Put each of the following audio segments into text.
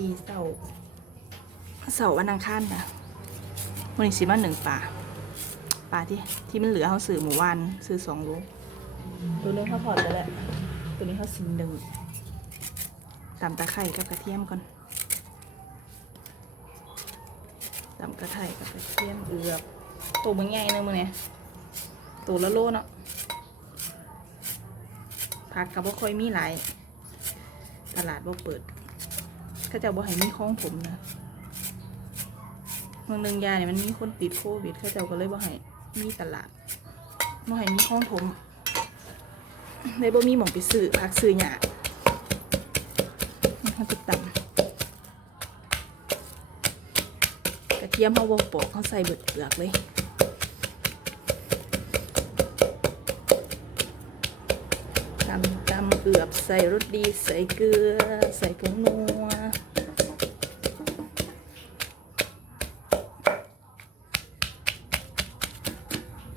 ดีเสาเสาวันอังคารนะวันนี้สิมาหนึ่งป่าป่าที่ที่มันเหลือเขาซื้อหมู่วันซื้อสองโลตัวนึงเขาถอดไปแล้วตัวนี้เขาสิหนึ่งตำตะไคร่กับกระเทียมก่อนตำกระไคร่กับกระเทียมเอือบตัวมันใหญ่เนอะมึงเนี่ยตัวละโลเนาะผักกับบ่ค่อยมีหลายตลาดบ่เปิด เขาเจะบ่ให้มีของผมนะเมืองหนึ่งยาเนี่ยมันมีคนติดโควิดเขาเจ้าก็เลยบ่ให้มีตลาดบ่ให้มีของผมเลยบ่มีหม่องไปซื้อพักซื้อหยาเขาติดตำกระเทียมเขาบ่ปอกเขาใส่เบิดเปลือกเลยตำตำเกือบใส่รสดีใส่เกลือ ใส่ผงนัว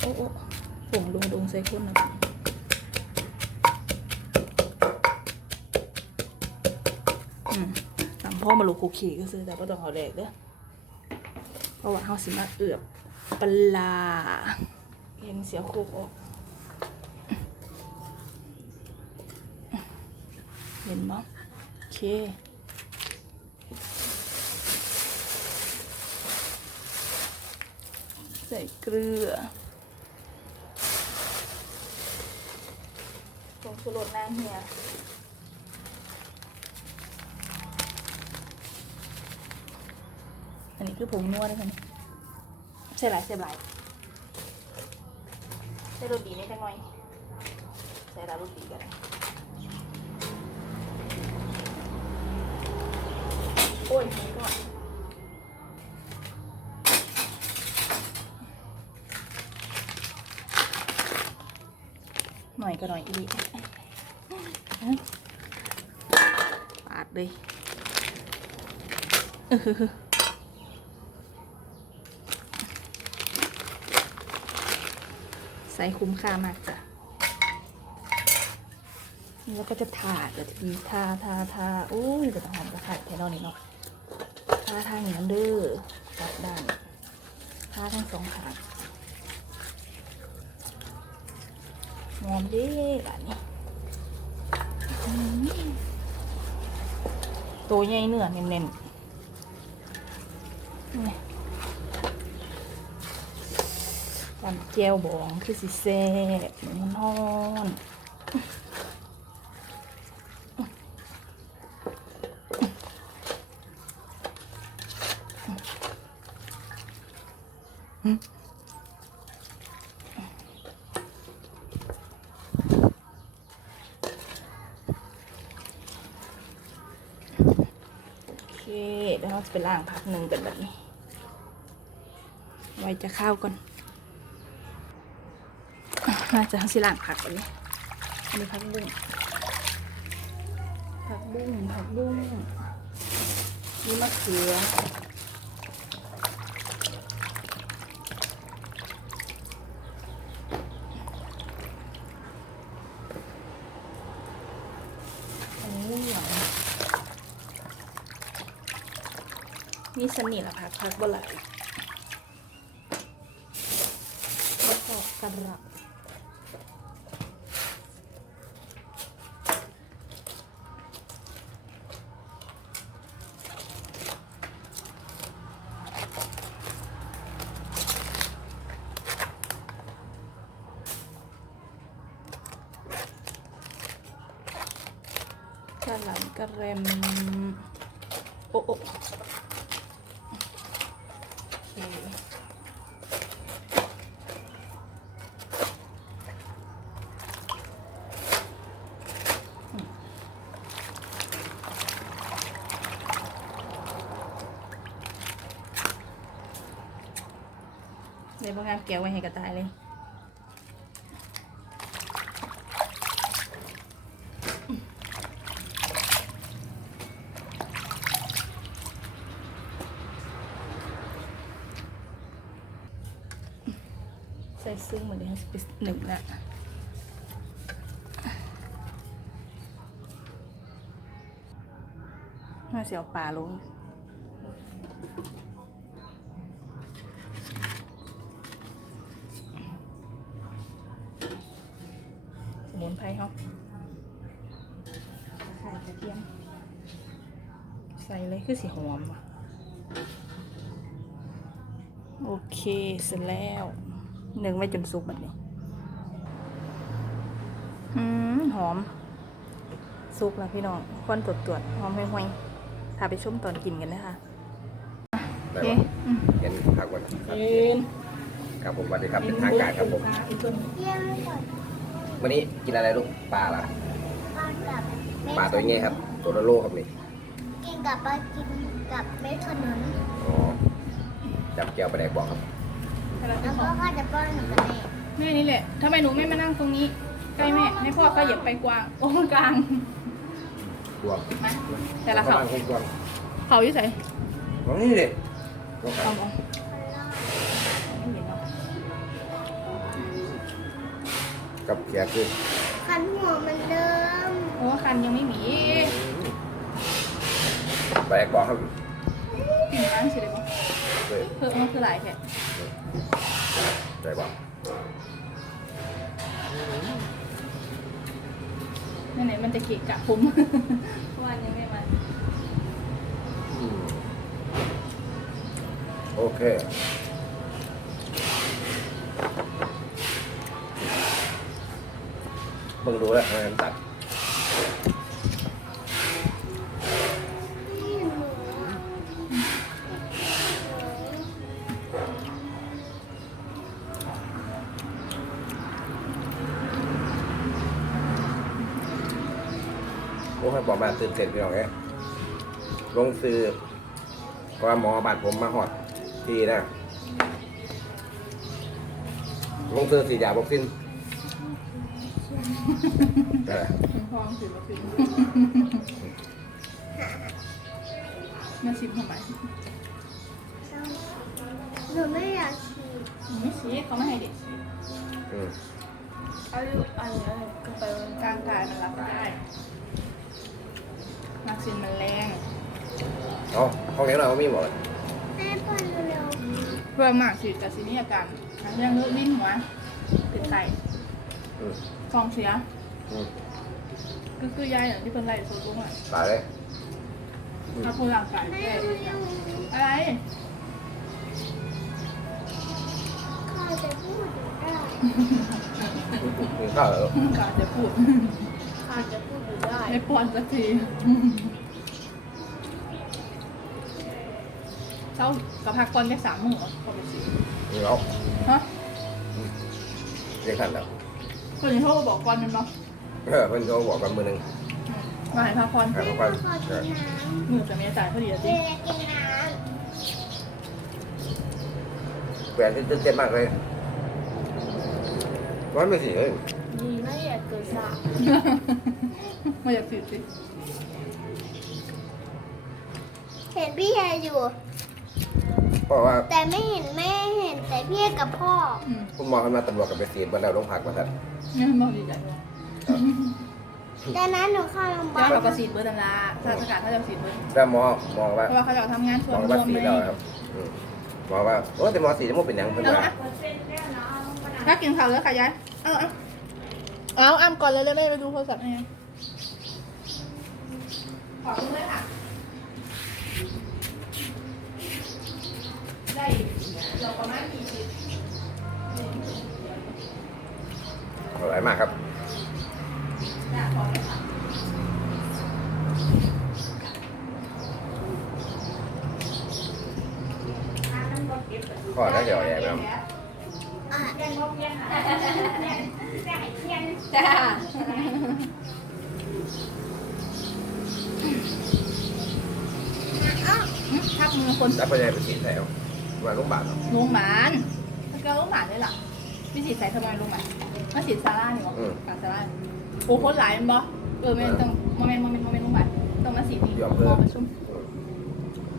โอ้โอ้ผงดงดงใส่คนนะอืมสั่งพ่อมาลูกคุกคีก็ซื้อแต่ก็ต้องเอาแดกเด้อเพราะว่าเขาสิมาเอือบปลาเห็นเสียโคกออกเห็นมั้โอเคใส่เกลือผง ชูรสนางเฮียอันนี้คือผงนวดนะคะนี่ใส่หลายใส่หลายใส่รสดีนิดหน่อยใส่หลายรสดีกันเลยโอ้ยไม่ก็ หน่อยก็หน่อยอีกปาดเลยใส่คุ้มค่ามากจ้ะแล้วก็จะทาเดี๋ยวทีทาทาทาโอ้ยเดี๋ยวต้องหอมกระไข่แค่นอนนี่เนาะทาทางอย่างนั้นเด้อกลับด้านทาทั้งสองขาง หอมด้แบบนี้ตัวใหญ่เนื้อเน้นๆนี่ตำเจียวบองคือสิแซ่บมันฮ้อนๆโอเค เดี๋ยวเราจะ ไปล้างพักหนึ่งกันแบบนี้ ไว้จะข้าวก่อนน่าจะสิล้างผักแบบนี้มีผักบุ้งผักบุ้งผักบุ้งมีมะเขืออันนี้หวาน นี่สนิทละผักผักบ่หลายแล้วก็กระหล่ำกระหล่ำกระเรมโอ้โอ้โอ เดี๋ยวพวกงานเกี่ยวไว้ให้กระต่ายเลย ใส่ซึ่งเหมือนเดิมสปิสหนึ่งแล้วน่าเสียวป่าลงสมุนไพรเขาใส่กระเทียม ใส่เลยคือสีหอมว่ะโอเค เสร็จแล้วห นึ่งไว้จนสุกแบบนี้อืมหอมซุปแล้วพี่น้องควันตรวจตรวจหอมห่วยๆถ้าไปชมตอนกินกันนะคะโอได้เคปะอืมเห็นผักวันกินครับผมสวัสดีครับเป็นทางการครับผมกินตัวเยี่ยมก่อนวันนี้กินอะไรลูกปลาล่ะปลากับเม็ดปลาตัวนี้ครับตัวละโลครับนี่กินกับปลากินกับเม็ดขนุนอ๋อจับแก้วไปไหนบอกครับ แล้วก็ข้าจะป้อนหนูกับแม่แม่นี่แหละทำไมหนูไม่มานั่งตรงนี้ ใกล้แม่ให้พ่อก็เหยียบไปกวางโอ้กลาง กวางมาแต่ละเขาประมณกวางเขาอยู่ใส่กวางนี่เลยกวางเอาเอาไม่เห็นเนาะกับแขกคือคันหัวเหมันเดิมโอ้คันยังไม่มีไปไหนบอกครับกินร้านสิเลยปะ เลยเพิ่มมันคือหลายแค่ไปบอกนั่นไหนมันจะเกะกะผมเพราะวันยังไม่มาอืมโอเคเบิ่งดูแล้วทำไมมันตัด โอ้ยบอกมาตื่นเต้นพี่น้องแกลงซื้อเพราะว่าหมอบาดผมมาหอดทีนะลงซื้อสียาบอกสิ้นเออเป็นพองถือมาสิน่าชิมทำไมหนูไม่อยากฉีดไม่ชีสเขาไม่ให้เด็กชีสอืมอายุอันนี้ก็ไปกลางกายมันรับได้ นักซินมันแรงเอาห้องนี้เราไม่บอกเลยแม่ป้อนเร็วเพื่อมากฉีดกับซีนี่อาการเรื่องเลือดลิ้นหัวติดไตอืมฟองเสีย อืมก็คือยายอย่างที่เป็นไรโซดุ้งอะตายเลยถ้าพูดร่างกายๆแม่แย่เร็วอะไรข้าจะพูดอยู่ได้กินข้าวเหรอ กาจะพูด ข้าจะพูดอยู่ได้ไม่ป้อนสักทีเช้ากับพักก่อนได้สามมื้อก็ไปฉีดนี่เอาฮะเรียกท่านแล้วคนที่โทรมาบอกก่อนมันเนาะเออเพิ่นเขาบอกกันมือหนึ่งมาให้พักผ่อนให้แม่เขาขก่อนอกินน้มือจะมีจ่ายพอดีอะำจริเวงลากินน้แหวนที่ตื่นเต้นมากเลยร้อนไม่สิเอ้ยำดีไม่อยาก เกิดสามาอยากสิสิเห็นพี่แฮอยู่เพราะว่าแต่ไม่เห็นแม่เห็นแต่พี่กับพ่อ อืมคุณหมอเขามาตำรวจกับไปสีดวันแล้วโรงพักมาท่านนี่มันบอกดีใจด้วยดังนั้นหนูเข้าโรงพยาแล้บาวลเราก็สีดเบอร์ตันลาถ้าสกัดถ้าจะสีดเบอร์แล้วหมอมองว่าเพราะว่าเขาจะทำงานส่หวมนอรว่าวมสีเลแล้วยครับอืมหมอว่าโอ้แต่หมอสีจะมุเป็นหยังเพิ่นเอาว่าละถ้ากินข้าวแล้วค่ะยาย เอาเอา เอาอ้ำก่อนเลยเลยแม่ไปดูโทรศัพท์ให้ขอบคุณเลยค่ะ ได้เราประมาณกี่ชิ้นอร่อยมากครับจ้ะขอบคุณค่ะข้อได้เดี๋ยวแย่ไหมครับ อะ จ้า อ้าว ทักมือคนแล้วไปได้ไปสีดแล้วมาโรงพยาบาลเหรอโรงพยาบาลถ้าเกิดโรงพยาบาลได้หรอพี่ฉีดใส่ทำไมโรงพยาบาลมาฉีดซาร่านี่หรออืมกลางซาร่าโอ้คนหลายมันบ่เออไม่ต้องโมเมนต์โมเมนต์โมเมนต์โรงพยาบาลต้องมาฉีดนี่ยอมเพิ่พอมประชุม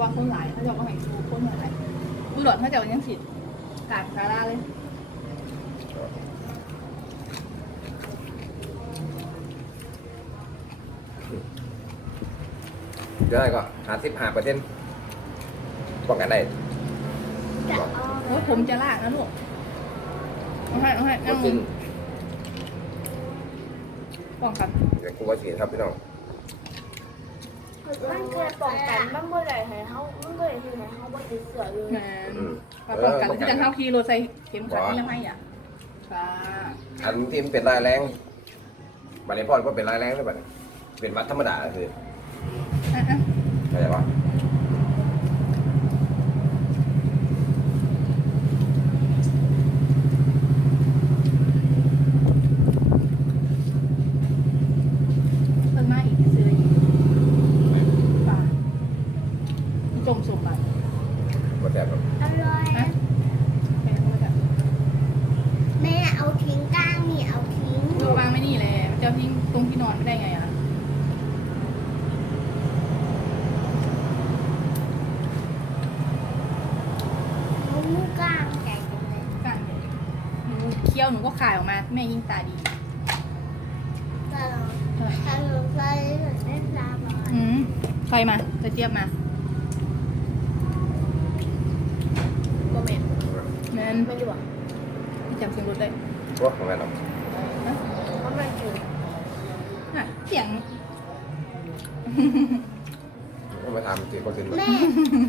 ว่าคนหลายเขาจะมาให้ดูคนหลายดูหลอดเขาจะยังฉีดกลางซาร่าเลยจะได้ก็หาสิบห้าเปอร์เซ็นต์ ป้องกันได้จะเอาโอ้ยผมจะลากนะลูกเอาให้เอาให้วัเอาคซีนป้องกันเดี๋ยวกูวัคซีนครับพี่น้องมันเคยป้องกันมันบ่ได้ให้เฮามันบ่ได้ที่ให้เฮาบ่ติดเชื้อเลยแหมมาป้องกัน ที่จะเข้าคีโรใส่เข็มขัดนี่ยังไงอะค่ะอันที่มันเป็นรายแรงบาริพอดก็เป็นรายแรงด้วยบัดนี้เป็นวัดธรรมดาคืออะอะเข้าใจปะ เพิ่งมาอีกซื้ออีกป่าจมสมบัติ ก็แต่แบบ อร่อย ฮะแม่ก็จะ แม่เอาทิ้งก้างนี่เอาทิ้ง วางไม่นี่เลยมันจะทิ้งตรงที่นอนไม่ได้ไงอะ เอาลูกก้างใหญ่จังเลย กันหนูเคี้ยว หนูก็คายออกมาแม่ยิ่งตาดีแต่เราถ้าเราใส่เล่นตาบอดอืมใครมาจะเทียบมาบ่แม่นแมนแม่นอยู่บ่จำเสียงรถได้พวกของแม่เรามันแม่นคืออะเสียงก็มาทำตีคนสินแม่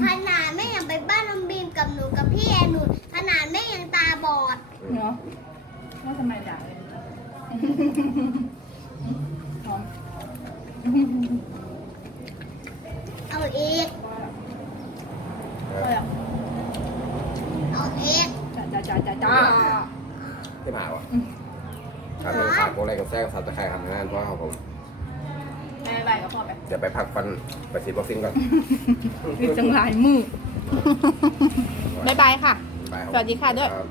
ขนาดแม่ยังไปบ้านน้องบีมกับหนูกับพี่แอนหนูขนาดแม่ยังตาบอดเนาะ ว่าทำไมด่าเลยหอมเอาอีก อะไรอะเอาอีกจ้าจ้าจ้าจ้าจ้าที่มาวะครับเป็นฝากโอะไรกับแซ่กับสับตะไคร้ทำงานเพราะเขาผมไปไปกับพ่อไปเดี๋ยวไปพักฟันไปฉีดวัคซีนก่อนมีจังหลายมือบ๊ายบายค่ะ ไปรับสวัสดีค่ะด้วยรับ